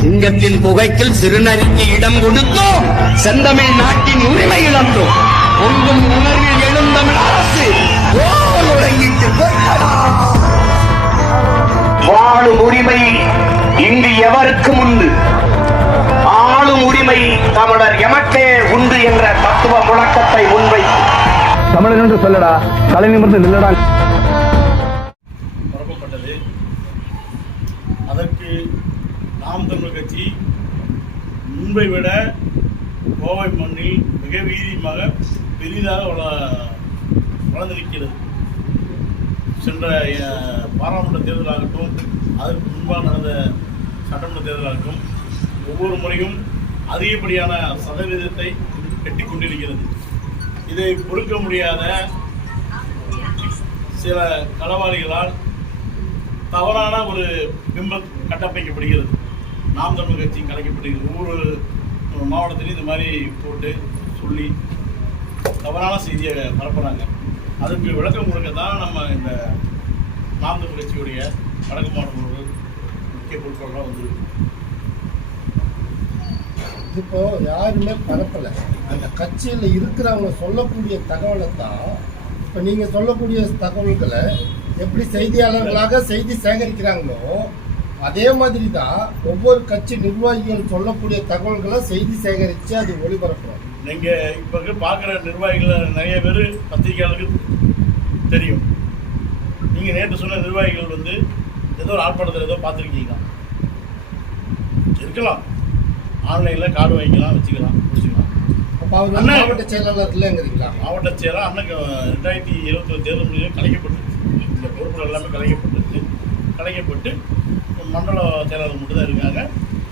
சிங்கத்தின் புகைக்கில் சிறுநரிக்கு இடம் கொடுத்தோம். செந்தமிழ் நாட்டின் உரிமை இழந்தோம். பொங்கும் உணர்வில் எழுந்தமிழ் அரசு உறங்கிட்டு? வாழும் உரிமை இங்கு எவருக்கு உண்டு? ஆளும் உரிமை தமிழர் எமக்கே உண்டு என்ற தத்துவ முழக்கத்தை முன்வைத்து. தமிழன் என்று சொல்லடா தலை நிமிர்ந்து நில்லடா. அதற்கு நாம் தமிழ் கட்சி முன்பை விட கோவை மண்ணில் மிக வீரியமாக பெரிதாக வள வளர்ந்திருக்கிறது. சென்ற பாராளுமன்ற தேர்தலாகட்டும் அதற்கு முன்பாக நடந்த சட்டமன்ற தேர்தலாகட்டும் ஒவ்வொரு முறையும் அதிகப்படியான சதவீதத்தை எட்டிக் கொண்டிருக்கிறது இதை பொறுக்க முடியாத சில களவாளிகளால் தவறான ஒரு பிம்பம் கட்டமைக்கப்படுகிறது. நாம் தமிழ் கட்சி கலைக்கப்படுகிறது ஒவ்வொரு மாவட்டத்திலையும் இந்த மாதிரி போட்டு சொல்லி தவறான செய்தியை பரப்புகிறாங்க அதுக்கு விளக்கம் கொடுக்க தான் நம்ம இந்த நாம் தமிழ் கட்சியுடைய வடக்கு மாவட்டங்கள் முக்கிய பொருட்கள்லாம் வந்துருக்கு இப்போ யாருமே பரப்பலை. அந்த கட்சியில் இருக்கிறவங்க சொல்லக்கூடிய தகவலை தான் இப்போ நீங்கள் சொல்லக்கூடிய தகவல்களை எப்படி செய்தியாளர்களாக செய்தி சேகரிக்கிறாங்களோ அதே மாதிரி தான் ஒவ்வொரு கட்சி நிர்வாகிகள் சொல்லக்கூடிய தகவல்களை செய்தி சேகரித்து அது ஒளிபரப்புறோம் நீங்கள் இப்போ பார்க்குற நிர்வாகிகள் நிறைய பேர் பத்திரிகையாளருக்கு தெரியும். நீங்கள் நேற்று சொன்ன நிர்வாகிகள் வந்து ஏதோ ஒரு ஆர்ப்பாட்டத்தில் ஏதோ பார்த்துருக்கீங்களா? இருக்கலாம். ஆன்லைனில் கார்டு வாங்கிக்கலாம் வச்சுக்கலாம் வந்து அண்ணா. மாவட்ட செயலாளர் இல்லைங்கிறீங்களா? மாவட்ட செயலாளர் அன்னைக்கு ரெண்டாயிரத்தி இருபத்தி தேர்தல் முடிவு கலைக்கப்பட்டுருச்சு இந்த பொறுப்புகள் எல்லாமே கலைக்கப்பட்டுருச்சு கலைக்கப்பட்டு மண்டல செயலாளர் மட்டும் தான் இருக்காங்க.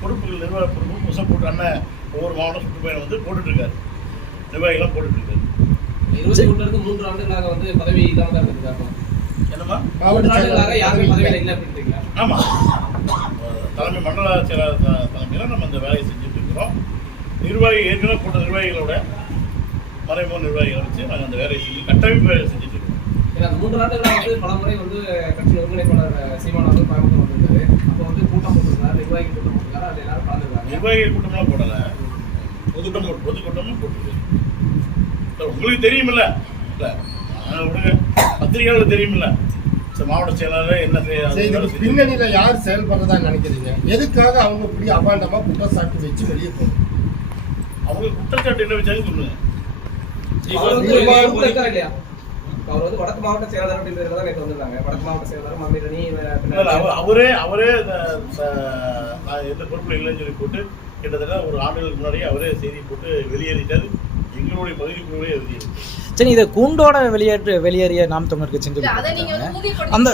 பொறுப்புகள் நிர்வாக பொறுப்பு புதுசாக போட்டு அண்ணன் ஒவ்வொரு மாவட்ட சுற்றுப்பயணம் வந்து போட்டுட்ருக்காரு. நிர்வாகிகளாம் போட்டுட்ருக்காரு. இருபத்தி ஒண்ணுல இருந்து மூன்று ஆண்டுகளாக வந்து பதவி இல்லாம தான் இருக்காங்க என்னம்மா? மாவட்ட மூன்று ஆண்டுகளாக செயலாளர் யாருமே பதவியில இல்லை. அப்படின்றீங்களா? ஆமாம் தலைமை மண்டல செயலாளர் தலைமையில் நம்ம இந்த வேலையை செஞ்சுட்டு இருக்கிறோம். நிர்வாகி ஏற்கனவே போட்ட நிர்வாகிகளோட மறைமுக நிர்வாகிகளை வச்சு நாங்கள் அந்த வேலையை செஞ்சு கட்டமைப்பு வேலையை இருக்கோம் ஏன்னா அந்த மூன்று ஆண்டுகளாக வந்து பல முறை வந்து கட்சி ஒருங்கிணைப்பாளர் சீமான் வந்து கோயம்புத்தூர் வந்திருந்தாரு அப்போ வந்து கூட்டம் போட்டிருந்தாரு நிர்வாகி கூட்டம் போட்டிருக்காரு அது எல்லாரும் கலந்துருக்காங்க நிர்வாகிகள் கூட்டம்லாம் போடலை. பொதுக்கூட்டம் போட்டு பொதுக்கூட்டமும் போட்டுருக்கு. உங்களுக்கு தெரியுமில்ல. இல்லை விடுங்க பத்திரிகையாளருக்கு தெரியுமில்ல. மாவட்ட செயலாளர் என்ன பின்னணியில யார் செயல்படுறதா நினைக்கிறீங்க? எதுக்காக அவங்க இப்படி அபாண்டமா குற்றச்சாட்டு வச்சு வெளியே போகணும் அவங்க குற்றச்சாட்டு என்ன வச்சாலும் சொல்லுங்க. அவர் வந்து வடக்கு மாவட்ட செயலாளர் அப்படின்றதுல தான் நேற்று வந்திருக்காங்க. வடக்கு மாவட்ட செயலாளர் இல்ல, அவர் அவரே நான் எந்த பொறுப்புல இல்லைன்னு சொல்லி போட்டு கிட்டத்தட்ட ஒரு ஆண்டுகளுக்கு முன்னாடியே அவரே செய்தி போட்டு வெளியேறிட்டாரு. எங்களுடைய பகுதிக்குள்ளே வெளியேறி சரி இதை கூண்டோட வெளியேற்று வெளியேறிய நாம் தமிழர் கட்சின்னு இல்ல, அதை நீங்க வந்து சொல்லியிருக்காங்க. அந்த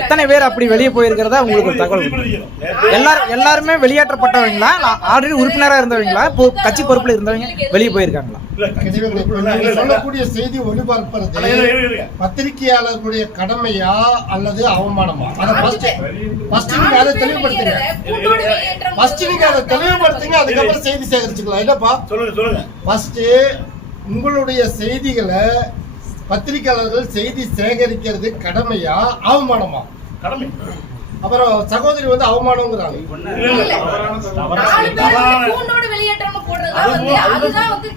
எத்தனை பேர் அப்படி வெளியே போயிருக்கிறதா உங்களுக்கு ஒரு தகவல் எல்லாரும் எல்லாருமே வெளியேற்றப்பட்டவங்களா? ஆல்ரெடி உறுப்பினராக இருந்தவங்களா? இப்போ கட்சி பொறுப்புல இருந்தவங்க வெளியே போயிருக்காங்களா? சொல்லக்கூடிய செய்தி ஒளிபரப்புறது. பத்திரிகையாளர்களுடைய கடமையா அல்லது அவமானமா? அதை ஃபர்ஸ்ட் ஃபர்ஸ்ட் நீங்க அதை தெளிவுபடுத்துங்க. ஃபர்ஸ்ட் நீங்க அதை தெளிவுபடுத்துங்க அதுக்கப்புறம் செய்தி சேகரிச்சுக்கலாம். இல்லப்பா சொல்லுங்க சொல்லுங்க. ஃபர்ஸ்ட் உங்களுடைய செய்திகளை பத்திரிகையாளர்கள் செய்தி சேகரிக்கிறது கடமையா அவமானமா? கடமை. அப்புறம் சகோதரி வந்து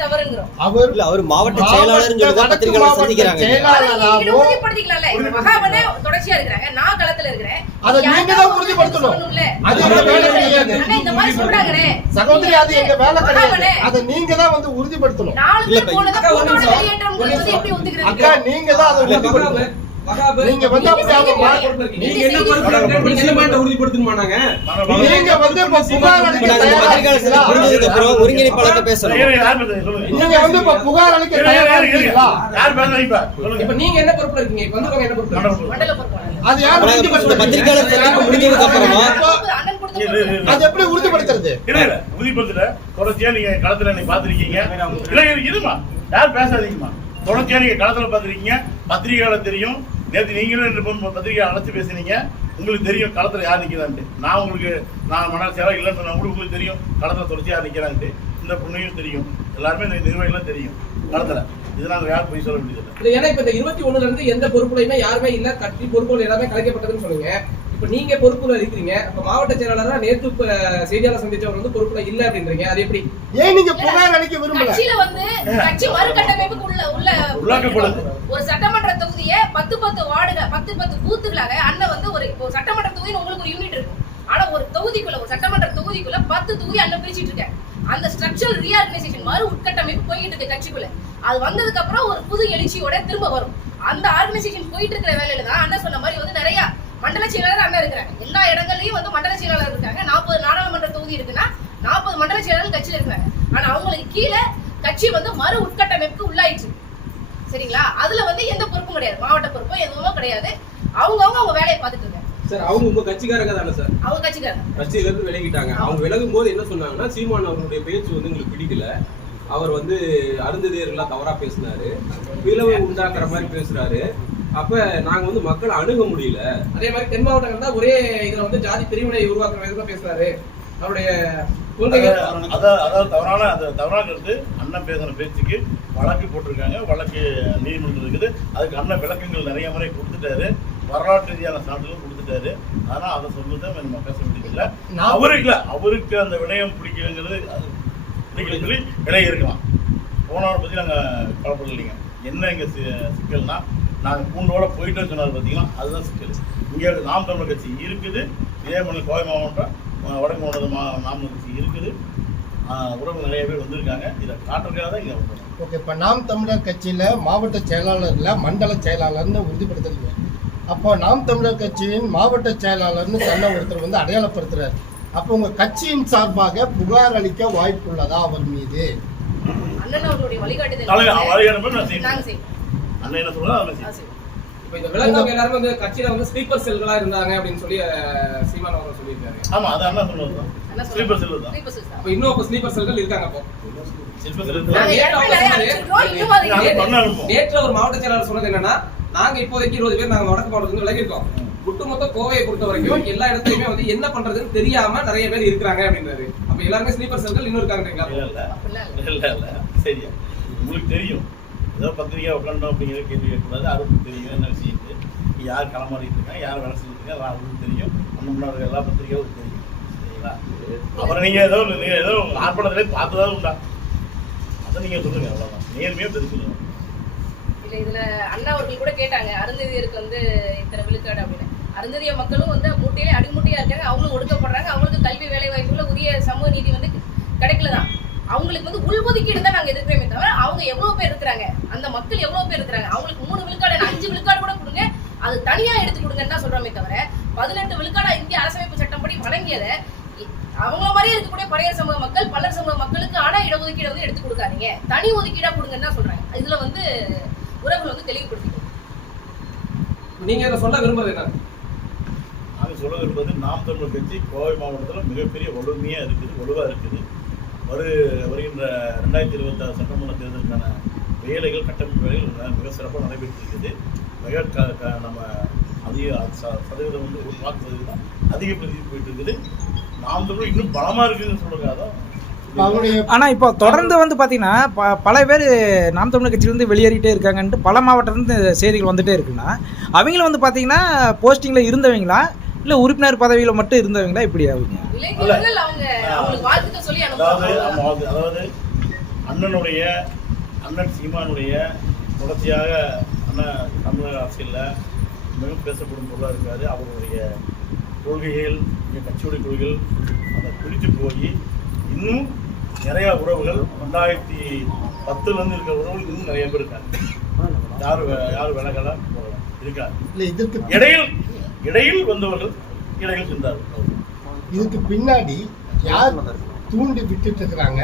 தவறுங்கிறோம். அவர் இல்ல அவர் மாவட்ட நீங்க செயலாளராகவும் உறுதிப்படுத்திக்கலாம்ல. இப்ப மகாபலி தொடர்ச்சியா இருக்கிறாங்க. நான் களத்துல இருக்கிறேன். அதை நீங்க தான் உறுதிப்படுத்தணும். அது எங்க வேலை கிடையாது. சகோதரி அது எங்க வேலை கிடையாது. அதை நீங்க தான் வந்து உறுதிப்படுத்தணும். அக்கா, நீங்க தான் அதை உறுதிப்படுத்தணும். நீங்க வந்து அப்படி அதை மா- நீங்க என்ன பொறுப்புல இருக்கீங்க? நீங்க என்ன பண்ணிட்டு உறுதிப்படுத்தணுமானாங்க நீங்க வந்து இப்ப புகார் அளிக்க இப்ப நாங்க தயாரா பத்திரிகையாளர் சந்திப்பு இருக்கீங்களா? முடிஞ்சதுக்கு அப்புறம் ஒருங்கிணைப்பாளர்கிட்ட பேசணும் இருங்க, யார் பேசுறது? சொல்லுங்க நீங்க வந்து இப்ப புகார் அளிக்க இருங்க, தயாரா இருங்க, இருங்க. இருக்கீங்களா யார் பேசுறா இப்ப சொல்லுங்க இப்ப நீங்க என்ன பொறுப்புல இருக்கீங்க இப்ப வந்தவங்க என்ன பொறுப்புல இருக்கீங்க? மண்டல மண்டல பொறுப்பாளர். அது யார் அப்புறம் உறுதிப்படுத்துறது? பத்திரிகையாளர் சந்திப்பு முடிஞ்சதுக்கு அப்புறமா அண்ணன் கொடுத்த இரு, இரு, இரு. அது எப்படி உறுதிப்படுத்துறது இல்ல உறுதிப்படுத்தல தொடர்ச்சியா நீங்க களத்துல நீங்க பாத்திருக்கீங்க இல்ல இரு, இருமா யார் பேசாதீங்கம்மா தொடர்ச்சியா நீங்க களத்துல பாத்திருக்கீங்க பத்திரிகையாளர் தெரியும் நேற்று நீங்களும் ரெண்டு மூணு பத்திரிகை அழைச்சி பேசுனீங்க. உங்களுக்கு தெரியும் களத்தில் யார் நிற்கிறான்ட்டு நான் உங்களுக்கு நான் மணல் சேவை இல்லைன்னு சொன்னால் கூட உங்களுக்கு தெரியும். களத்தில் தொடர்ச்சியாக யார் இந்த பொண்ணையும் தெரியும். எல்லாருமே இந்த நிர்வாகிகளும் தெரியும் களத்தில். இது நாங்கள் யார் போய் சொல்ல முடியல ஏன்னா இப்போ இந்த இருபத்தி ஒன்றுலேருந்து எந்த பொறுப்புலையுமே யாருமே இல்லை. கட்சி பொறுப்புகள் எல்லாமே கலைக்கப்பட்டதுன்னு சொல்லுங்க. இப்ப இப்ப நீங்க பொறுப்புல இருக்கிறீங்க அப்ப மாவட்ட செயலாளரா நேற்று இப்ப செய்தியாளர் சந்திச்சவர் வந்து பொறுப்புல இல்ல அப்படின்றீங்க. அது எப்படி? ஏன் நீங்க புகார் அளிக்க விரும்பல? கட்சியில வந்து கட்சி மறுகட்டமைப்புக்கு உள்ள உள்ள உள்ளாக்கப்படுது. ஒரு சட்டமன்ற தொகுதியை பத்து பத்து வார்டுகள் பத்து பத்து பூத்துகளாக அண்ணன் வந்து ஒரு இப்போ சட்டமன்ற தொகுதி உங்களுக்கு ஒரு யூனிட் இருக்கும். ஆனா ஒரு தொகுதிக்குள்ள ஒரு சட்டமன்ற தொகுதிக்குள்ள பத்து தொகுதி அண்ணன் பிரிச்சிட்டு இருக்காரு. அந்த ஸ்ட்ரக்சரல் ரீஆர்கனைசேஷன் மறு உட்கட்டமைப்பு போயிட்டு இருக்கு கட்சிக்குள்ள. அது வந்ததுக்கு அப்புறம் ஒரு புது எழுச்சியோட திரும்ப வரும். அந்த ஆர்கனைசேஷன் போயிட்டு இருக்கிற வேலையில தான் அண்ணன் சொன்ன மாதிரி வந்து நிறைய மண்டல செயலாளர் அண்ணன் இருக்கிறாங்க எல்லா இடங்கள்லயும் வந்து மண்டல செயலாளர் இருக்காங்க. நாற்பது நாடாளுமன்ற தொகுதி இருக்குன்னா நாற்பது மண்டல செயலாளர் கட்சியில இருக்காங்க. ஆனா அவங்களுக்கு கீழே கட்சி வந்து மறு உட்கட்டமைப்புக்கு உள்ளாயிடுச்சு. சரிங்களா? அதுல வந்து எந்த பொறுப்பும் கிடையாது. மாவட்ட பொறுப்பும் எதுவுமே கிடையாது. அவங்கவங்க அவங்க வேலையை பார்த்துட்டு இருக்காங்க. சார் அவங்க உங்க கட்சிக்காரங்க தானே சார்? அவங்க கட்சிக்காரங்க. கட்சியில இருந்து விலகிட்டாங்க அவங்க விலகும் போது என்ன சொன்னாங்கன்னா சீமான் அவருடைய பேச்சு வந்து உங்களுக்கு பிடிக்கல. அவர் வந்து அருந்ததியர்கள்லாம் தவறா பேசினாரு. பிளவு உண்டாக்குற மாதிரி பேசுறாரு. அப்ப நாங்க வந்து மக்களை அணுக முடியல. அதே மாதிரி தென் மாவட்டங்கள் தான் ஒரே இதுல வந்து ஜாதி பிரிவினை உருவாக்குற விதமா பேசுறாரு. அவருடைய அதாவது அதாவது தவறான அந்த தவறான கருத்து அண்ணன் பேசுன பேச்சுக்கு வழக்கு போட்டிருக்காங்க. வழக்கு நீதிமன்றம் இருக்குது. அதுக்கு அண்ணன் விளக்கங்கள் நிறைய முறை கொடுத்துட்டாரு. வரலாற்று ரீதியான சான்றுகள் கொடுத்துட்டாரு. ஆனா அதை சொல்லுதான் நம்ம பேச முடியல நான் அவருக்கு இல்ல. அவருக்கு அந்த விடயம் பிடிக்கலங்கிறது அது பிடிக்கலன்னு சொல்லி விலை இருக்கலாம் போனவரை பத்தி நாங்க கவலைப்படலைங்க. என்ன இங்க சி- சிக்கல்னா நாங்க பூண்டோட போயிட்டோம்னு சொன்னார் பார்த்தீங்கன்னா அதுதான் சிக்கல். இங்க நாம் தமிழர் கட்சி இருக்குது. இதே மாதிரி கோவை மாவட்டம் வடக்கு மாவட்டம் மா நாம் தமிழர் கட்சி இருக்குது. உறவு நிறைய பேர் வந்திருக்காங்க. இதை காட்டுறதுக்காக தான் இங்க வந்தோம். ஓகே இப்போ நாம் தமிழர் கட்சியில மாவட்ட செயலாளர்ல மண்டல செயலாளர்னு உறுதிப்படுத்துறீங்க. அப்போ நாம் தமிழர் கட்சியின் மாவட்ட செயலாளர்னு தன்னை ஒருத்தர் வந்து அடையாளப்படுத்துறாரு. அப்போ உங்க கட்சியின் சார்பாக புகார் அளிக்க வாய்ப்புள்ளதா அவர் மீது? அண்ணன் வழிகாட்டுதல் அண்ணன் என்ன. இப்ப இந்த விளக்கம் எல்லாரும் வந்து கட்சியில வந்து ஸ்லீப்பர் செல்களா இருந்தாங்க அப்படின்னு சொல்லி சீமான் அவர்கள் சொல்லியிருக்காரு. ஆமா அது அண்ணா சொன்னது தான். அண்ணன் ஸ்லீப்பர் சொல்லுங்க. செல் தான். Sleeper cells தான். அப்ப இன்னும் அப்ப ஸ்லீப்பர் செல்கள் இருக்காங்க அப்போ? நேற்று ஒரு மாவட்ட செயலாளர் சொன்னது என்னன்னா நாங்க இப்போதைக்கு இருபது பேர் நாங்க வடக்கு மாவட்டத்துல விலகிருக்கோம் ஒட்டுமொத்த கோவையை பொறுத்த வரைக்கும் எல்லா இடத்துலயுமே வந்து என்ன பண்றதுன்னு தெரியாம நிறைய பேர் இருக்கிறாங்க அப்படின்றாரு. அப்ப எல்லாருமே ஸ்லீப்பர் செல்கள் இன்னும் சரியா. உங்களுக்கு தெரியும். ஏதோ பத்திரிக்கையாக உட்காண்டோம் அப்படிங்கிற கேள்வி கேட்கக்கூடாது. அவருக்கு தெரியும் என்ன விஷயம் யார் களமாடிட்டு இருக்காங்க யார் வேலை செஞ்சுருக்காங்க அதெல்லாம் அவருக்கு தெரியும். அந்த முன்னாடி எல்லா பத்திரிக்கையும் தெரியும். சரிங்களா? அப்புறம் நீங்கள் ஏதோ நீங்கள் ஏதோ ஆர்ப்பாட்டத்திலே பார்த்ததாவது உண்டா? அதை நீங்கள் சொல்லுங்க அவ்வளோதான் நேர்மையாக தெரிஞ்சுக்கணும். இல்லை இதில் அண்ணா அவர்கள் கூட கேட்டாங்க அருந்ததியருக்கு வந்து இத்தனை விழுக்காடு அப்படின்னு. அருந்ததிய மக்களும் வந்து மூட்டையிலே அடிமூட்டையாக இருக்காங்க அவங்களும் ஒடுக்கப்படுறாங்க அவங்களுக்கு கல்வி வேலை வாய்ப்புல உரிய சமூக நீதி வந்து கிடைக்கலதான். அவங்களுக்கு வந்து உள்ஒதுக்கீடு தான் நாங்க எதிர்க்கிறோமே தவிர அவங்க எவ்வளவு பேர் இருக்கிறாங்க? அந்த மக்கள் எவ்வளவு பேர் இருக்கிறாங்க? அவங்களுக்கு மூணு விழுக்காடு அஞ்சு விழுக்காடு கூட கொடுங்க. அது தனியா எடுத்து கொடுங்கன்னு தான் சொல்றோமே தவிர பதினெட்டு விழுக்காடு இந்திய அரசமைப்பு சட்டப்படி வழங்கியதை இ- அவங்கள மாதிரியே இருக்கக்கூடிய பழைய சமூக மக்கள் பலர் சமூக மக்களுக்கு ஆனா இடஒதுக்கீடு வந்து எடுத்து கொடுக்காதீங்க. தனி ஒதுக்கீடா கொடுங்கன்னு தான் சொல்றாங்க. இதுல வந்து உறவுகள் வந்து தெளிவுபடுத்திக்கணும். நீங்க இதை சொல்ல விரும்புறது என்ன? நாங்கள் சொல்ல விரும்புவது நாம் தமிழர் கட்சி கோவை மாவட்டத்தில் மிகப்பெரிய வலிமையா இருக்குது வலுவா இருக்குது. வரு வருகின்ற ரெண்டாயிரத்தி இருபத்தாறு சட்டமன்ற தேர்தலுக்கான வேலைகள் கட்டமைப்பு வேலைகள் ந- மிக சிறப்பாக நடைபெற்று இருக்குது மிக க க- நம்ம அதிக சதவீதம் வந்து ஒரு வாக்கு சதவீதம் அதிகப்படுத்தி போயிட்டு இருக்குது நாம் தமிழ் இன்னும் பலமா இருக்குதுன்னு சொல்றதுக்காக தான் இப்ப அவருடைய ஆனா இப்போ தொடர்ந்து வந்து பாத்தீங்கன்னா ப- பல பேர் நாம் தமிழர் கட்சியிலிருந்து வெளியேறிட்டே இருக்காங்கன்ட்டு பல மாவட்டத்திலிருந்து செய்திகள் வந்துட்டே இருக்குன்னா அவங்களும் வந்து பாத்தீங்கன்னா போஸ்டிங்ல இருந்தவங்களா? இல்ல உறுப்பினர் பதவியில மட்டும் இருந்தவங்களா? இப்படி அவங்க விளைநிலங்கள் அவங்க அவங்களுக்கு வாழ்த்துக்கள் சொல்லி அதாவது அனுப்புவாங்க ஆமா, அது- அதாவது அண்ணனுடைய அண்ணன் சீமானுடைய தொடர்ச்சியாக அண்ணன் தமிழக அரசியலில் மிகவும் பேசப்படும் பொருளாக இருக்காரு அவருடைய கொள்கைகள் கட்சியுடைய கொள்கைகள் அதை பிடித்து போய் இன்னும் நிறைய உறவுகள் ரெண்டாயிரத்தி பத்துலேருந்து இருக்கிற உறவுகள் இன்னும் நிறைய பேர் இருக்காங்க. யார் வே- யார் விலகல போகல இருக்காங்க இல்ல இதற்கு இடையில் இடையில் வந்தவர்கள் இடையில் சென்றார்கள் இதுக்கு பின்னாடி யார் தூண்டி விட்டுட்டு இருக்கிறாங்க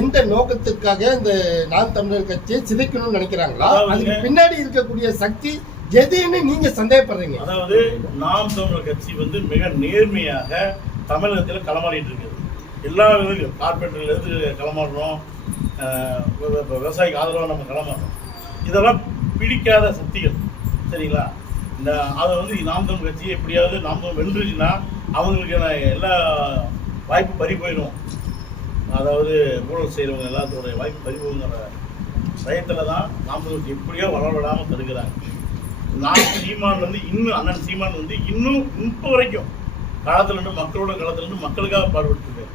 எந்த நோக்கத்துக்காக இந்த நான் தமிழர் கட்சியை சிதைக்கணும்னு நினைக்கிறாங்களா? அதுக்கு பின்னாடி இருக்கக்கூடிய சக்தி எதுன்னு நீங்க சந்தேகப்படுறீங்க. அதாவது நாம் தமிழர் கட்சி வந்து மிக நேர்மையாக தமிழகத்தில் களமாடிட்டு இருக்குது. எல்லா விதங்களும் கார்பெண்டர்ல இருந்து களமாடுறோம் விவசாயிக்கு ஆதரவாக நம்ம களமாடுறோம். இதெல்லாம் பிடிக்காத சக்திகள் சரிங்களா? இந்த அதை வந்து நாம் தமிழ் கட்சி எப்படியாவது நாம் வென்றுச்சுன்னா அவங்களுக்கு எல்லா வாய்ப்பு பறி போயிடும் அதாவது ஊழல் செய்கிறவங்க எல்லாத்தோட வாய்ப்பு பறி போகுங்கிற பயத்தில் தான் கட்சி எப்படியோ வளர விடாமல் தடுக்கிறாங்க நான் சீமான் வந்து இன்னும் அண்ணன் சீமான் வந்து இன்னும் இப்போ வரைக்கும் களத்துல இருந்து மக்களோட களத்துல இருந்து மக்களுக்காக பாடுபட்டு இருக்காரு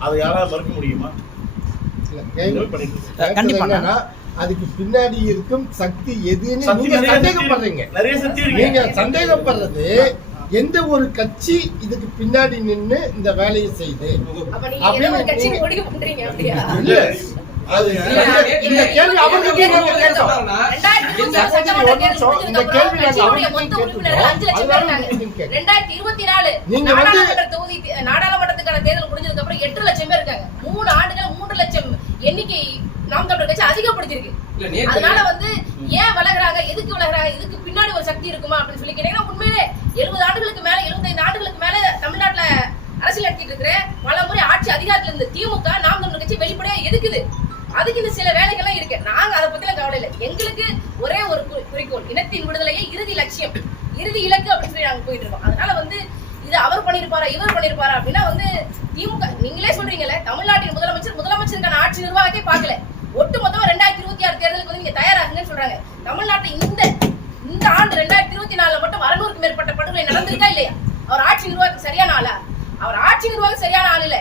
அதை யாராவது மறுக்க முடியுமா. கண்டிப்பா. அதுக்கு பின்னாடி இருக்கும் சக்தி எதுன்னு சந்தேகப்படுறீங்க இருக்கு. நிறைய சக்தி நீங்க சந்தேகப்படுறது எந்த ஒரு கட்சி இதுக்கு பின்னாடி நின்னு இந்த வேலையை அப்படியா? இல்ல அது இந்த- கேள்வி அவங்க ரெண்டாயிரத்தி இருபத்தி நாலு இந்த கேள்வி. ரெண்டாயிரத்தி இருபத்தி நீங்க நாடாளுமன்ற தொகுதி நாடாளுமன்றத்துக்கான தேர்தல் முடிஞ்சதுக்கு அப்புறம் எட்டு லட்சம் பேர் இருக்காங்க. மூணு ஆண்டுகள் மூன்று லட்சம் எண்ணிக்கை நாம் தமிழர் கட்சி அதிகப்படுத்திருக்கு அதனால வந்து ஏன் வளர்கிறாங்க? எதுக்கு வளர்கிறாங்க? இதுக்கு பின்னாடி ஒரு சக்தி இருக்குமா? அப்படின்னு சொல்லி கேட்டீங்கன்னா உண்மையிலே எழுபது ஆண்டுகளுக்கு மேல எழுபத்தைந்து ஆண்டுகளுக்கு மேல தமிழ்நாட்டுல அரசியல் நடத்திட்டு இருக்கிற பல முறை ஆட்சி அதிகாரத்துல இருந்து திமுக நாம் தமிழ் கட்சி வெளிப்படையா எதுக்குது? அதுக்கு இந்த சில வேலைகள்லாம் இருக்கு. நாங்க அதை பத்திலாம் கவலை இல்லை. எங்களுக்கு ஒரே ஒரு குறி- குறிக்கோள் இனத்தின் விடுதலையே இறுதி லட்சியம். இறுதி இலக்கு அப்படின்னு சொல்லி நாங்க போயிட்டு இருக்கோம். அதனால வந்து இது அவர் பண்ணிருப்பாரா இவர் பண்ணிருப்பாரா அப்படின்னா வந்து திமுக நீங்களே சொல்றீங்கல்ல தமிழ்நாட்டின் முதலமைச்சர் முதலமைச்சருக்கான ஆட்சி நிர்வாகத்தை பார்க்கல. ஒட்டு மொத்தமா ரெண்டாயிரத்தி இருபத்தி ஆறு தேர்தலுக்கு வந்து நீங்க தயார் சொல்றாங்க. தமிழ்நாட்டில் இந்த இந்த ஆண்டு ரெண்டாயிரத்தி இருபத்தி நாலுல மட்டும் அறுநூறுக்கு மேற்பட்ட படுகொலை நடந்திருக்கா இல்லையா? அவர் ஆட்சி நிர்வாகம் சரியான ஆளா? அவர் ஆட்சி நிர்வாகம் சரியான ஆள் இல்ல.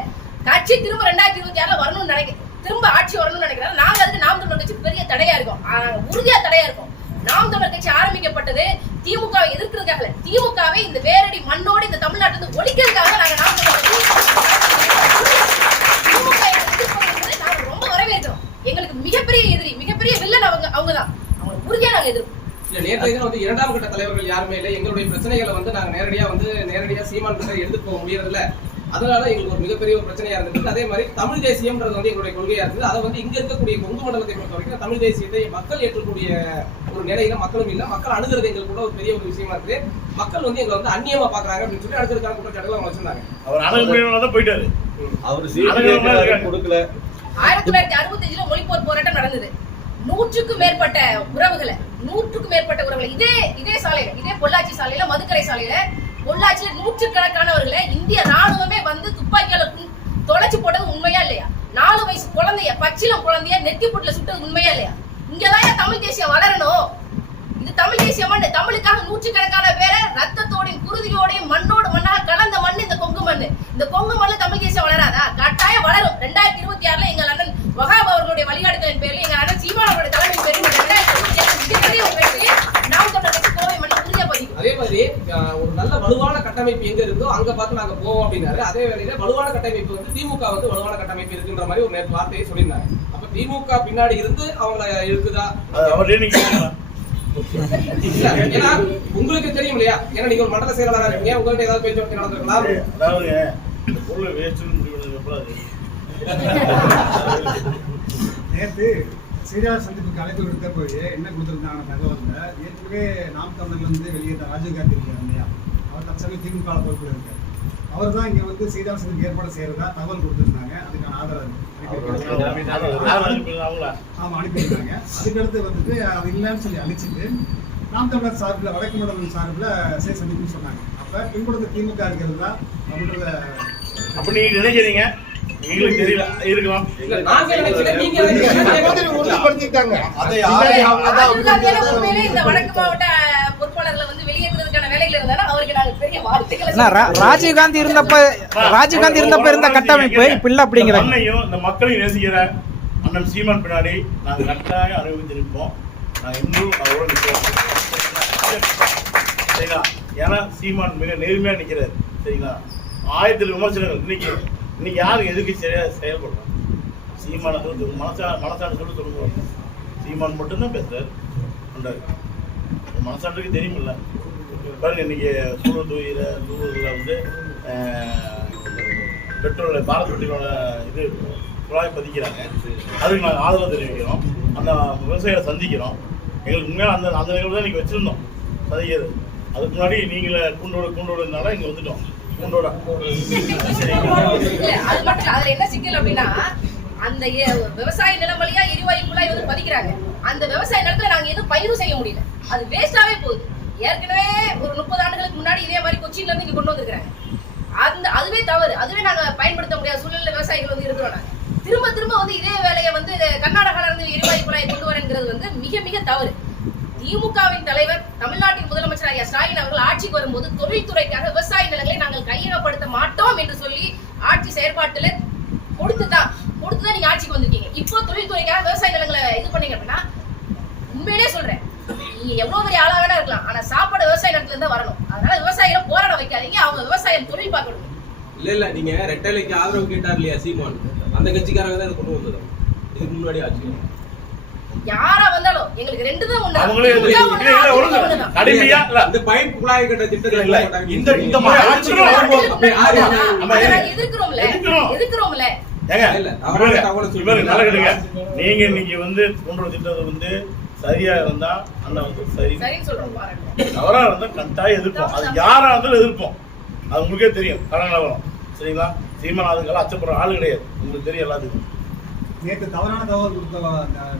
கட்சி திரும்ப ரெண்டாயிரத்தி இருபத்தி ஆறுல வரணும்னு நினைக்கிறேன் திரும்ப ஆட்சி வரணும்னு நினைக்கிறாங்க நாங்க அதுக்கு நாம் தமிழர் கட்சி பெரிய தடையா இருக்கும். உறுதியா தடையா இருக்கும். நாம் தமிழர் கட்சி ஆரம்பிக்கப்பட்டது திமுகவை எதிர்க்கிறதுக்காக திமுகவை இந்த வேரடி மண்ணோடு இந்த தமிழ்நாட்டில் இருந்து ஒழிக்கிறதுக்காக நாங்க நாம் தமிழர் கட்சி திமுக ரொம்ப வரவேற்கிறோம். எங்களுக்கு மிகப்பெரிய எதிரி மிகப்பெரிய வில்லன் அவங்க அவங்கதான். உறுதியா நாங்க எதிர்ப்போம் நேற்றைய வந்து இரண்டாம் கட்ட தலைவர்கள் யாருமே இல்லை. எங்களுடைய பிரச்சனைகளை வந்து நாங்க நேரடியா வந்து நேரடியா சீமான் கிட்ட எடுத்து போக முடியறதில்ல. அதனால எங்களுக்கு ஒரு மிகப்பெரிய ஒரு பிரச்சனையா இருந்தது. அதே மாதிரி தமிழ் தேசியம்ன்றது வந்து எங்களுடைய கொள்கையா இருந்தது. அதை வந்து இங்க இருக்கக்கூடிய கொங்கு மண்டலத்தை பொறுத்த வரைக்கும் தமிழ் தேசியத்தை மக்கள் ஏற்றக்கூடிய ஒரு நிலையில மக்களும் இல்ல. மக்கள் அணுகிறது எங்களுக்கு கூட ஒரு பெரிய ஒரு விஷயமா இருக்கு மக்கள் வந்து எங்களை வந்து அந்நியமா பாக்குறாங்க அப்படின்னு சொல்லி அடுத்ததுக்கான குற்றச்சாட்டுகள் அவங்க வச்சிருந்தாங்க. அவர் தான் போயிட்டாரு. அவர். கொடுக்கல. ஆயிரத்தி தொள்ளாயிரத்தி அறுபத்தி அஞ்சுல மொழிப்போர் போராட்டம் நடந்தது. நூற்றுக்கும் மேற்பட்ட உறவுகளை நூற்றுக்கும் மேற்பட்ட உறவுகளை. இதே இதே சாலையில இதே பொள்ளாச்சி சாலையில மதுக்கரை சாலையில பொள்ளாச்சியில நூற்றுக்கணக்கானவர்களை இந்திய ராணுவமே வந்து துப்பாக்கியால தொலைச்சு போட்டது உண்மையா இல்லையா? நாலு வயசு குழந்தைய பச்சிலம் குழந்தைய நெத்தி புட்டுல சுட்டது உண்மையா இல்லையா? இங்கதான் தமிழ் தேசியம் வளரணும். இது தமிழ் தேசிய மண் தமிழுக்காக நூற்றுக்கணக்கான பேரை ரத்தத்தோடையும் குருதியோடையும் மண்ணோடு மண்ணாக கலந்த மண் இந்த கொங்கு மண் இந்த கொங்கு மண்ணு தமிழ் தேசியம் வளராதா? கட்டாயம் வளரும். ரெண்டாயிரத்தி இருபத்தி ஆறுல எங்கள் அண்ணன் வகாப் அவர்களுடைய வழிகாட்டுதலின் பேரில் எங்கள் அண்ணன் சீமான் அவருடைய தலைமையின் பேரில் மிகப்பெரிய ஒரு நாம் கோவை உறுதியா அதே மாதிரி ஒரு நல்ல வலுவான கட்டமைப்பு எங்க இருந்தோ அங்க பார்த்து நாங்க போவோம் அப்படின்னாரு. அதே வேளையில வலுவான கட்டமைப்பு வந்து திமுக வந்து வலுவான கட்டமைப்பு இருக்குன்ற மாதிரி ஒரு வார்த்தையை சொல்லியிருந்தாங்க அப்ப திமுக பின்னாடி இருந்து அவங்கள இருக்குதா ஏன்னா உங்களுக்கு தெரியும் இல்லையா? ஏன்னா நீங்க ஒரு மண்டல செயலாளரா இருக்கீங்க. உங்கள்ட்ட ஏதாவது பேச்சுவார்த்தை நடந்திருக்கலாம் அதாவது இந்த பொருளை வேஸ்ட்னு முடிவு நேற்று செய்தியாளர் சந்திப்புக்கு அழைப்பு விடுத்த போய் என்ன கொடுத்துருந்தாங்க தகவலில் ஏற்கனவே நாம் தமிழர்ல இருந்து வெளியேற்ற ராஜீவ்காந்தி இருக்கார் இல்லையா? அவர் தற்சமயம் திமுக பொறுப்பில் இருக்கார். அவர் தான் இங்கே வந்து செய்தியாளர் சந்திப்பு ஏற்பாடு செய்கிறதா தகவல் கொடுத்துருந்தாங்க. அதுக்கான ஆதரவு. ஆமாம் அனுப்பியிருந்தாங்க. அதுக்கடுத்து வந்துட்டு அது இல்லைன்னு சொல்லி அழிச்சிட்டு நாம் தமிழர் சார்பில் வடக்கு மண்டலம் சார்பில் செய்தி சந்திப்புன்னு சொன்னாங்க. அப்போ பின்புறத்து திமுக இருக்கிறது தான் அப்படின்றத அப்படி நினைக்கிறீங்க? எங்களுக்கு தெரியல. இருக்கலாம் உறுதிப்படுத்திட்டாங்க அதை இந்த வடக்கு மாவட்ட பொறுப்பாளர்களை வந்து வெளியேற்றுறதுக்கான வேலைகள் இருந்தாலும் அவருக்கு நாங்க பெரிய வார்த்தைகளை அண்ணா, ரா- ராஜீவ்காந்தி இருந்தப்ப ராஜீவ்காந்தி இருந்தப்ப இருந்த கட்டமைப்பு இப்ப இல்ல இந்த அப்படிங்கிறாங்க மண்ணையும் இந்த மக்களையும் நேசிக்கிற அண்ணன் சீமான் பின்னாடி நாங்க கட்டாயம் அனுபவித்து நிற்போம் நாங்க இன்னும் அவரோட சரிங்களா? ஏன்னா சீமான் மிக நேர்மையா நிக்கிறாரு. சரிங்களா? ஆயிரத்தில் விமர்சனங்கள் இன்னைக்கு. இன்னைக்கு யாரும் எதுக்கு சரியாக செயல்படுறோம் சீமான சொல்லி மனசா மனசான சொல்லி சொல்லுங்க சீமான் மட்டும்தான் பேசுறாரு. பண்ணுறாரு மனசாண்டுக்கு தெரியுமில்ல. பாருங்க இன்னைக்கு சூழல் தூயில சூழலில் வந்து பெட்ரோல் பாரத் பெட்ரோலோட இது குழாய் பதிக்கிறாங்க. அதுக்கு நாங்கள் ஆதரவு தெரிவிக்கிறோம். அந்த விவசாயிகளை சந்திக்கிறோம். எங்களுக்கு உண்மையாக அந்த அந்த நிகழ்வு தான் இன்றைக்கி வச்சுருந்தோம். சந்திக்கிறது. அதுக்கு முன்னாடி நீங்களே கூண்டோட கூண்டோடுனால இங்கே வந்துட்டோம். அது மட்டும் இல்ல. அதுல என்ன சிக்கல் அப்படின்னா அந்த விவசாய நிலம் வழியா எரிவாயு குழாய் வந்து பதிக்கிறாங்க. அந்த விவசாய நிலத்துல நாங்க எதுவும் பயிரும் செய்ய முடியல. அது வேஸ்டாவே போகுது. ஏற்கனவே ஒரு முப்பது ஆண்டுகளுக்கு முன்னாடி இதே மாதிரி கொச்சின்ல இருந்து இங்க கொண்டு வந்திருக்காங்க அந்த அதுவே தவறு. அதுவே நாங்க பயன்படுத்த முடியாத சூழ்நிலை விவசாயிகள் வந்து இருக்கிறோம் நாங்க. திரும்ப திரும்ப வந்து இதே வேலையை வந்து கர்நாடகால இருந்து எரிவாயு குழாய் கொண்டு வரேங்கிறது வந்து மிக மிக தவறு. திமுகவின் தலைவர் தமிழ்நாட்டின் முதலமைச்சர் ஐயா ஸ்டாலின் அவர்கள் ஆட்சிக்கு வரும்போது தொழில்துறைக்காக விவசாய நிலங்களை நாங்கள் கையகப்படுத்த மாட்டோம் என்று சொல்லி ஆட்சி செயற்பாட்டுல கொடுத்துதான் கொடுத்துதான் நீங்க ஆட்சிக்கு வந்திருக்கீங்க. இப்போ தொழில்துறைக்காக விவசாய நிலங்களை இது பண்ணீங்க அப்படின்னா உண்மையிலே சொல்றேன் நீங்க எவ்வளவு பெரிய ஆளா வேணா இருக்கலாம். ஆனா சாப்பாடு விவசாய நிலத்துல இருந்து வரணும். அதனால விவசாயிகளை போராட வைக்காதீங்க அவங்க விவசாயம் தொழில் பார்க்கணும் இல்ல இல்ல நீங்க ரெட்டலைக்கு ஆதரவு கேட்டார் இல்லையா சீமான்? அந்த கட்சிக்காரங்க தான் கொண்டு வந்தது. இதுக்கு முன்னாடி ஆட்சி யாரா வந்தாலும் எங்களுக்கு ரெண்டு தான் ஒண்ணு. அவங்களே. கடுமையா இல்ல. இந்த பைப் குழாய் கட்ட திட்டத்தில் இல்ல, இந்த இந்த யாரு நம்ம. எதிர்க்கிறோம்ல. எதிர்க்கிறோம். எதிர்க்கிறோம்ல. நீங்க இன்னைக்கு வந்து வர திட்டத்தை வந்து சரியா இருந்தா அண்ணா வந்து சரி. சரின்னு சொல்றோம் பாருங்க. தவறா இருந்தா கட்டாயம் எதிர்ப்போம். அது யாரா இருந்தாலும் எதிர்ப்போம். அது உங்களுக்கே தெரியும். கடன் நிலவரம் சரிங்களா? சீமான் அதுக்கெல்லாம் அச்சப்படுற ஆளு கிடையாது. உங்களுக்கு தெரியும் எல்லாத்துக்கும். நேற்று தவறான தகவல் கொடுத்த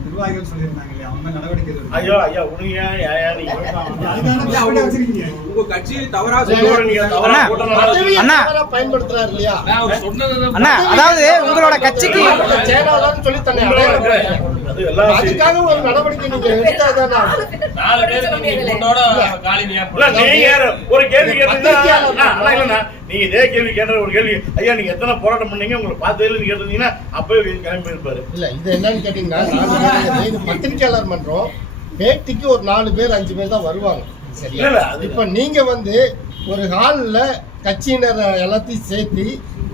நிர்வாகிகள் சொல்லியிருந்தாங்க இல்லையா அவங்க நடவடிக்கை. ஐயோ ஐயா வச்சிருக்கீங்க உங்க கட்சி தவறா அண்ணா. பயன்படுத்துறாரு இல்லையா அண்ணா அதாவது உங்களோட கட்சிக்கு செயலாளர்னு சொல்லி தன்னை அடையாளப்படுத்துறாரு. அது எல்லாம் சரி. அதுக்காக ஒரு நடவடிக்கை நீங்க எடுத்தாதானே நாலு பேருக்கு நீங்க? ஒரு கேள்வி கேட்டீங்கன்னா, நீங்க இதே கேள்வி கேட்ட ஒரு கேள்வி ஐயா நீங்க எத்தனை போராட்டம் பண்ணீங்க? உங்களை பார்த்ததுல கேட்டிருந்தீங்கன்னா அப்பவே கிளம்பி இருப்பாரு. இல்ல இது என்னன்னு கேட்டீங்கன்னா இது பத்திரிக்கையாளர் மன்றம் பேட்டிக்கு ஒரு நாலு பேர் அஞ்சு பேர் தான் வருவாங்க. சரியா இல்ல, அது- இப்ப நீங்க வந்து ஒரு ஹால்ல கட்சியினர் எல்லாத்தையும் சேர்த்து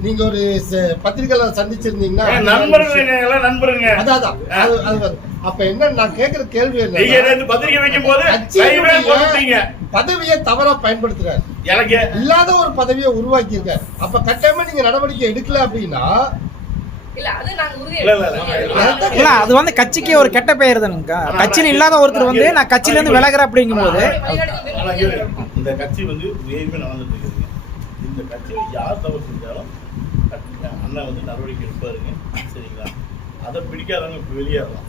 நீங்க ஒரு ச- பத்திரிக்கையாளர் சந்திச்சிருந்தீங்கன்னா ஏன் நண்பருங்க எல்லாம் நண்பருங்க அதான். அது அப்ப என்ன நான் கேக்குற கேள்வி என்ன நேத்து பத்திரிக்கை வைக்கும் போது பதவியை தவறா பயன்படுத்துறாரு எனக்கு இல்லாத ஒரு பதவியை உருவாக்கி இருக்காரு அப்ப கட்டாயமா நீங்க நடவடிக்கை எடுக்கல அப்படின்னா இல்ல அது வந்து கட்சிக்கு ஒரு கெட்ட பெயர் தானுங்க கட்சியில இல்லாத ஒருத்தர் வந்து நான் கட்சியில இருந்து விலகுறேன் அப்படிங்கும்போது ஆனா கேளுங்க, இந்த கட்சி வந்து இந்த கட்சியில் யார் தவறு செஞ்சாலும் அண்ணன் வந்து நடவடிக்கை எடுப்பாருங்க. சரிங்களா? அதை பிடிக்காதவங்க இப்ப வெளியேறலாம்.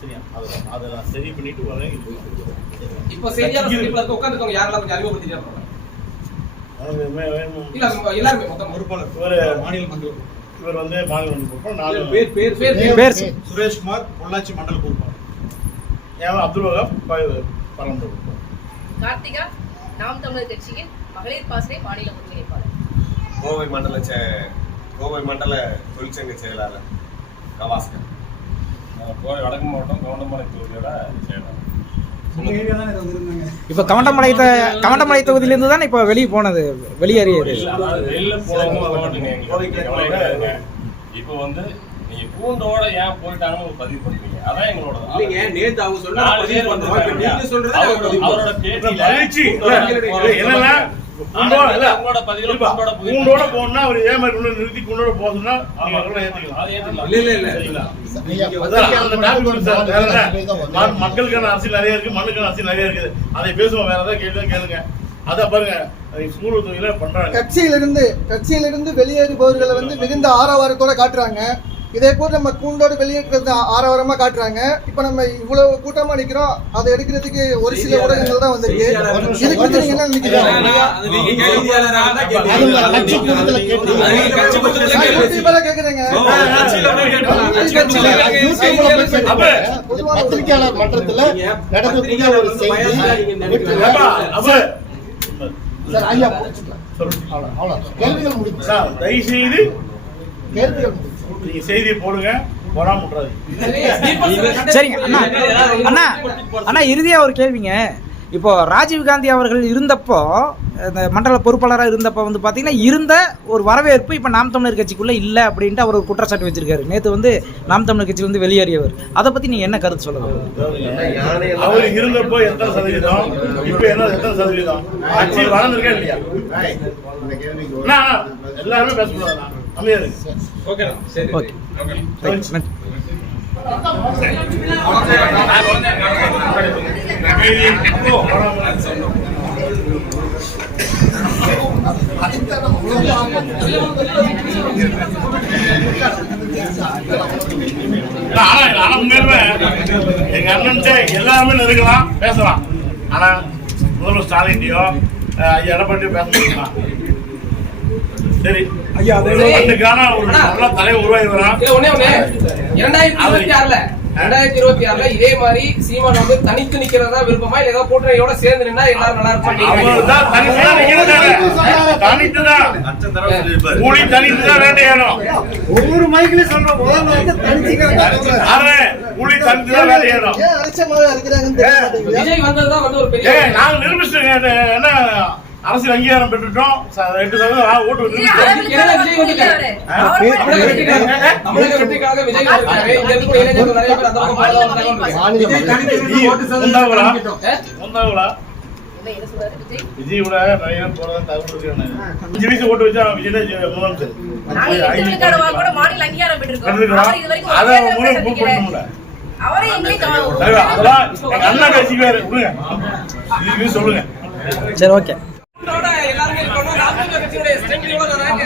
சரியா? அதை அதை நான் சரி பண்ணிட்டு வரேன். இப்போ செய்தியாளர் உட்கார்ந்துருக்கவங்க யாரெல்லாம் கொஞ்சம் அறிமுகப்படுத்திட்டு இவரு மாநில மண்டல பொறுப்பாளர். இவர் வந்து மாநில பேர் பேர் பேர் பேர் பேர் சுரேஷ்குமார் பொள்ளாச்சி மண்டல பொறுப்பாளர். ஏன் அப்துல் வகாப் பரம்பரை கார்த்திகா நாம் தமிழர் கட்சியின் மகளிர் பாசறை மாநில ஒருங்கிணைப்பாளர். கோவை மண்டல செ- கோவை மண்டல தொழிற்சங்க செயலாளர் கவாஸ்கர் கோவை வடக்கு மாவட்டம் கவுண்டமலை தொகுதியோட செயலாளர். இப்ப கவண்டமலை கவண்டமலை தொகுதியிலிருந்து தானே இப்ப வெளியே போனது? வெளியேறியது. இப்போ வந்து நீங்க பூண்டோட ஏன் போயிட்டாங்கன்னு ஒரு பதிவு பண்றீங்க அதான் எங்களோட இல்லைங்க நேத்து அவங்க சொன்ன நாலு பதிவு பேர் பண்றோம் இப்ப நீங்க சொல்றதை அவரோட பதிவு உங்களோட போனா அவர் ஏன் மாதிரி நிறுத்தி அது ம- வருவாங்க. மக்களுக்கான அரசியல் நிறைய இருக்கு மண்ணுக்கான அரசியல் நிறைய இருக்குது. அதை பேசுவோம் வேற ஏதாவது கேள்வி கேளுங்க. அதான் பாருங்க கட்சியிலிருந்து கட்சியிலிருந்து வெளியேறுபவர்களை வந்து மிகுந்த ஆரவாரத்தோட காட்டுறாங்க. இதே போல் நம்ம கூண்டோடு வெளியேற்றது ஆரவாரமா காட்டுறாங்க இப்போ நம்ம இவ்வளவு கூட்டமா நிக்கிறோம் அதை எடுக்கிறதுக்கு ஒரு சில ஊடகங்கள் தான் வந்திருக்கு இது குறித்து நீங்க என்ன நினைக்கிறீங்க ஒரு- பத்திரிக்கையாளர் மன்றத்துல நடக்கக்கூடிய ஒரு செய்தி சார், ஐயா, முடிச்சுக்கலாம். அவ்வளவு- அவ்வளவு. கேள்விகள் முடிச்சு சார் கேள்விகள் முடிச்சு நீங்க செய்தியை போடுங்க போடாம விட்றாதீங்க சரிங்க அண்ணா அண்ணா அண்ணா இறுதியா ஒரு கேள்விங்க. இப்போ ராஜீவ் காந்தி அவர்கள் இருந்தப்போ இந்த மண்டல பொறுப்பாளராக இருந்தப்போ வந்து பார்த்தீங்கன்னா இருந்த ஒரு வரவேற்பு இப்போ நாம் தமிழர் கட்சிக்குள்ளே இல்லை அப்படின்ட்டு அவர் ஒரு குற்றச்சாட்டு வச்சிருக்காரு. நேற்று வந்து நாம் தமிழர் கட்சியிலிருந்து வெளியேறியவர். அதை பற்றி நீங்கள் என்ன கருத்து சொல்லுங்க அவர் இருந்தப்போ எத்தனை சதவீதம்? இப்ப என்ன எத்தனை சதவீதம்? ஆட்சி வளர்ந்துருக்கா இல்லையா? எல்லாருமே பேசக்கூடாது அமையா இருக்கு ஓகேண்ணா, சரி ஓகே எங்க அண்ணன் எல்லாருமே நெருங்கலாம் பேசலாம் ஆனா முதல்வர் ஸ்டாலின்டையோ எடப்பாடியோ பேச முடியுமா சரி ரெண்டாயிரத்தி இருபத்தி ஆறுல இதே மாதிரி சீமான் வந்து தனித்து நிக்கிறதா விருப்பமா இல்ல ஏதோ கூட்டணியோட சேர்ந்து நின்னா எல்லாரும் நல்லா வேட்டையாடும். ஒவ்வொரு மைக்கிலையும் சொல்றோம். முதல்ல வந்து தெரிய மாட்டேங்குது விஜய் வந்ததுதான் வந்து ஒரு பெரிய ஏய், நாங்க நிரூபிச்சிட்டோங்க. இது என்ன? அரசியல் அங்கீகாரம் பெற்றுட்டோம். எட்டு சதவீதம் ஓட்டு விஜய் விஜய் விஜய் நிறைய போறதா தகவல் இருக்கு. விஜய் விஜய் கூட நிறைய போறதா தகவல் வயசு ஓட்டு வச்சா விஜய் முதலமைச்சர் நாங்க எட்டு விழுக்காடு வாக்கு கூட மாநில அங்கீகாரம் பெற்றிருக்கோம். கண்டிருக்கிறோம். அவர் இது வரைக்கும் அதை ஒரு அவங்க தேர்தல் மூலம் வைக்கல. பண்ண முடியல. அதெல்லாம் எங்க விடுங்க. இதுக்கு சொல்லுங்க. சரி ஓகே. எல்லாருமே இருக்கணும். தமிழர் கட்சியுடைய strength எவ்வளவு வராங்க?